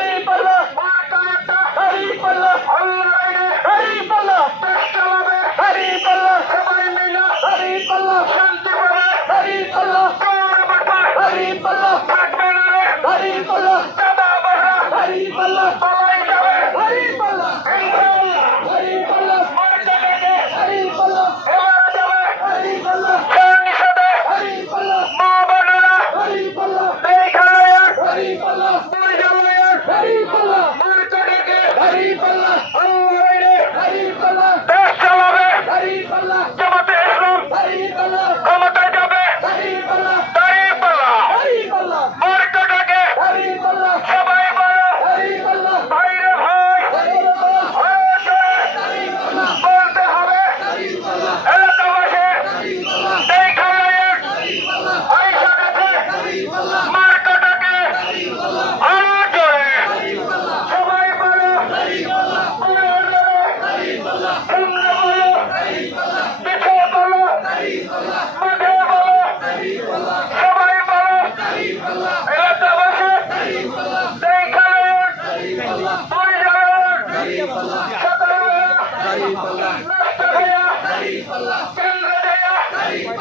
नहीं पर ¡Ahora!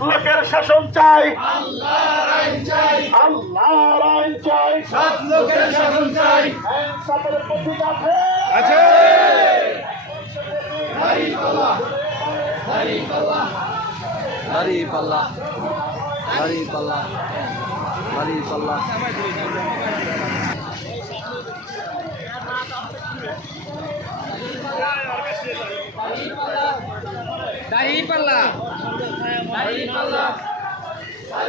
লোকের শাসন চাই। আল্লাহ পাল্লা পাল্লা পাল্লা পাল্লা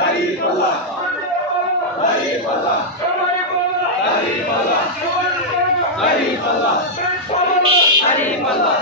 हरी बल्ला हरी बल्ला